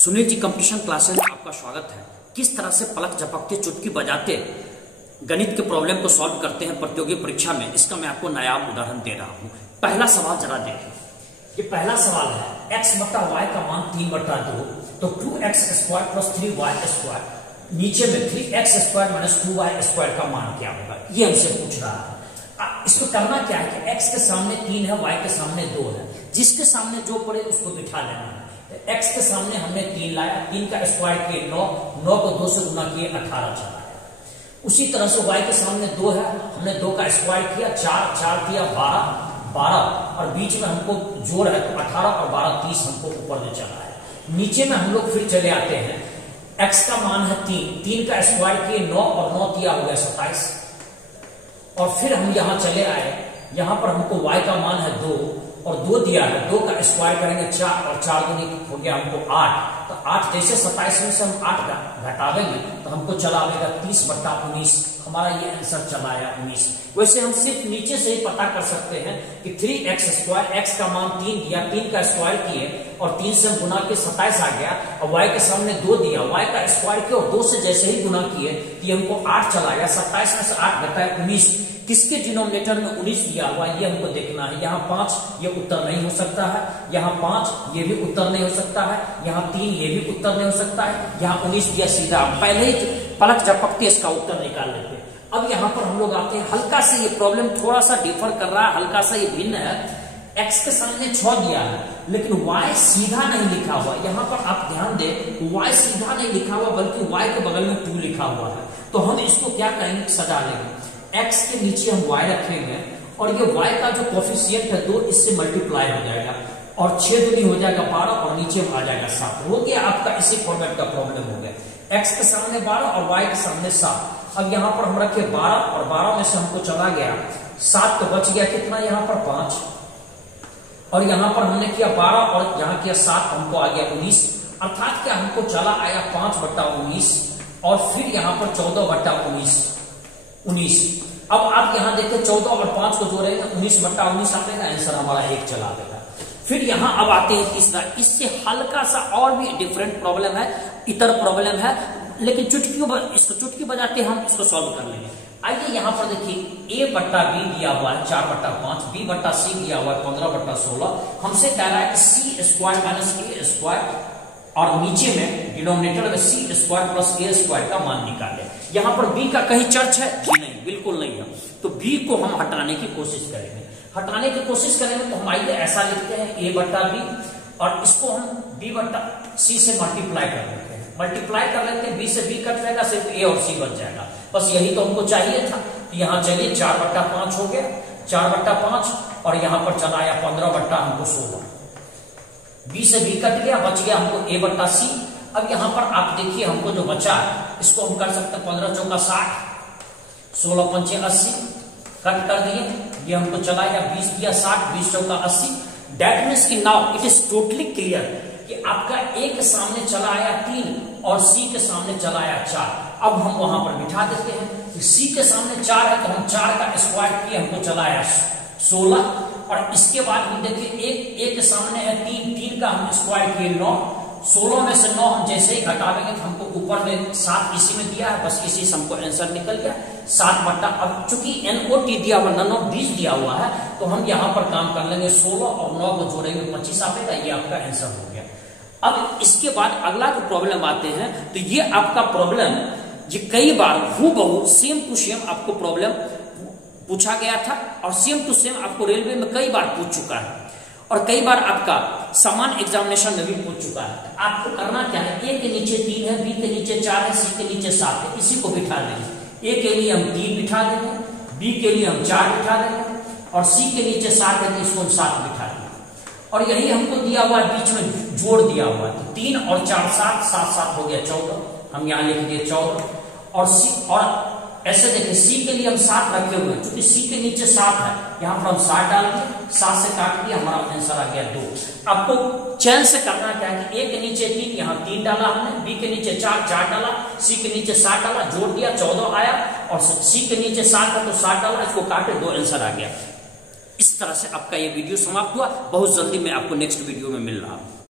Sunil ji competition classes में आपका स्वागत है। किस तरह से पलक झपकते चुटकी बजाते गणित के प्रॉब्लम को सॉल्व करते हैं प्रतियोगी परीक्षा में, इसका मैं आपको नायाब उदाहरण दे रहा हूं। पहला सवाल जरा देखिए, ये पहला सवाल है x बटा y का मान 3/2, तो 2x² + 3y², नीचे में 3x² - 2y² का मान क्या होगा, ये हमसे पूछ रहा है। इसको करना क्या है कि x के सामने 3 है, y के सामने 2 है, जिसके सामने जो पड़े उसको बिठा लेना है। x के सामने हमने 3 लाया, 3 का स्क्वायर किए 9, 9 को 2 से गुना किए 18 चला आया। उसी तरह से y के सामने 2 है, हमने 2 का स्क्वायर किया 4, 4 किया 12, और बीच में हमको जोड़ है तो 18 और 12 30 हमको ऊपर में चला है। नीचे में हम लोग फिर चले आते हैं, x का मान है 3, 3 का स्क्वायर किए 9 और 9 दिया हो गया 27, और फिर हम यहां चले आए, यहां पर हमको y का मान है 2 और 2 दिया है, 2 का स्क्वायर करेंगे 4 और 4 दूनी हो गया हमको 8, तो 8 जैसे 27 में से हम 8 घटावेंगे तो हमको चला आएगा 30/19, हमारा ये आंसर चला आया 19। वैसे हम सिर्फ नीचे से ही पता कर सकते हैं कि 3x², x का मान 3 दिया, 3 का स्क्वायर किए और 3 से गुना के 27 आ गया, और y के सामने 2 दिया, y का स्क्वायर किया और 2 से जैसे ही गुना किए ये हमको 8 चला गया, 27 में से 8 घटाए 19। किसके डिनोमिनेटर में 19 दिया हुआ ये हमको देखना है। यहाँ 5 ये उत्तर नहीं हो सकता है, यहाँ 5 ये भी उत्तर नहीं हो सकता है, यहाँ 3 ये भी उत्तर नहीं हो सकता है, यहाँ 19 दिया सीधा। पहले ही पलक झपकते इसका उत्तर निकाल लेते हैं। अब यहाँ पर हम लोग आते हैं, हल्का से ये प्रॉब्लम थोड़ा सा डिफर कर रहा है, हल्का सा ये भिन्न है। x के सामने 6 दिया है, लेकिन y सीधा नहीं लिखा हुआ। यहाँ पर आप ध्यान दें, y सीधा नहीं लिखा हुआ बल्कि y के बगल में 2 लिखा हुआ है। तो हम इसको क्या करेंगे, सजा लेंगे। x के नीचे हम y रखेंगे और ये y का जो कोफिशिएंट है 2, इससे मल्टीप्लाई हो जाएगा और 6 दूनी हो जाएगा 12 और नीचे आ जाएगा 7। हो गया आपका इसी फॉर्मेट का प्रॉब्लम हो गया। x के सामने 12 और y के सामने 7। अब यहाँ पर हम रखे 12 और 12 में से हमको चला गया 7, तो बच गया कितना, यहाँ पर 5, और यहाँ पर हमने किया 12 और यहाँ किया 7, हमको आ गया 19। अर्थात क्या हमको चला आया 5/19 और फिर यहाँ पर 14/19। अब आप यहाँ देखें 14 और 5 को जोड़ेंगे 19/19 आएगा, आंसर हमारा 1 चला देगा। फिर यहाँ अब आते हैं तीसरा, इससे हल्का सा और भी डिफरेंट प्रॉब्लम है, इतर प्रॉब्लम है, लेकिन चुटकी बजाते हम इसको सॉल्व कर लेंगे। आइए यहाँ पर देखिए, a/b दिया हुआ है 4/5, b/c दिया हुआ है 15/16। हमसे कह रहा है कि c² - a² और नीचे में डिनोमिनेटर में c² + a² का मान निकाले। यहाँ पर b का कहीं चर्च है जी नहीं, बिल्कुल नहीं है, तो b को हम हटाने की कोशिश करेंगे। हटाने की कोशिश करेंगे तो हम आइए ऐसा लिखते हैं a/b, और इसको हम b/c से मल्टीप्लाई कर लेते हैं। मल्टीप्लाई कर लेते हैं, b से b कट जाएगा, सिर्फ a और c बच जाएगा। बस यही तो हमको चाहिए था। यहाँ चलिए 4/5 हो गया, 4/5, और यहाँ पर चला आया 15/16। b से b कट गया, बच गया हमको a/c। अब यहाँ पर आप देखिए हमको जो बचा है इसको हम कर सकते हैं 15 चौका 60, 16 पंचे 80, कट कर दिए, ये हमको चला गया 20 दिया 60, 20 चौका 80। दैट मीन्स कि now it is totally clear कि आपका a के सामने चला आया 3 और c के सामने चला आया 4। अब हम वहां पर बिठा देते हैं, c के सामने 4 है तो हम 4 का स्क्वायर किए, हमको चला आया 16, और इसके बाद हम देखिए a के सामने है 3, 3 का हम स्क्वायर किए 9, 16 में से 9 हम जैसे ही घटावेंगे तो हमको ऊपर में 7 इसी में दिया है, बस इसी से हमको आंसर निकल गया 7/। अब चूंकि NOT दिया हुआ, नन ऑफ 20 दिया हुआ है, तो हम यहाँ पर काम कर लेंगे 16 और 9 को जोड़ेंगे 25 आएगा, ये आपका आंसर हो गया। अब इसके बाद अगला जो प्रॉब्लम आते हैं, तो ये आपका प्रॉब्लम ये कई बार हूबहू सेम टू सेम आपको प्रॉब्लम पूछा गया था, और सेम टू सेम आपको रेलवे में कई बार पूछ चुका है, और कई बार आपका समान एग्जामिनेशन में भी पूछ चुका है। आपको करना क्या है, a के नीचे 3 है, b के नीचे 4 है, c के नीचे 7 है, इसी को बिठा देंगे। a के लिए हम 3 बिठा देंगे, b के लिए हम 4 बिठा देंगे, और c के नीचे 7 है तो इसको हम 7 बिठा देंगे। और यही हमको दिया हुआ है, बीच में जोड़ दिया हुआ है, तो 3 और 4 7, 7 7 हो गया 14, हम यहाँ लिख दिए 14। और ऐसे देखिए c के लिए हम 7 रखे हुए हैं, क्योंकि c के नीचे 7 है, यहाँ पर हम 7 डाल दिए, 7 से काट दिया, हमारा आंसर आ गया 2। आपको चैन से करना क्या है कि a के नीचे 3, यहाँ 3 डाला हमने, b के नीचे 4 डाला, c के नीचे 7 डाला, जोड़ दिया 14 आया, और c के नीचे 7 है तो 7 डाला, इसको काटे 2 आंसर आ गया। इस तरह से आपका ये वीडियो समाप्त हुआ। बहुत जल्दी मैं आपको नेक्स्ट वीडियो में मिल रहा हूं।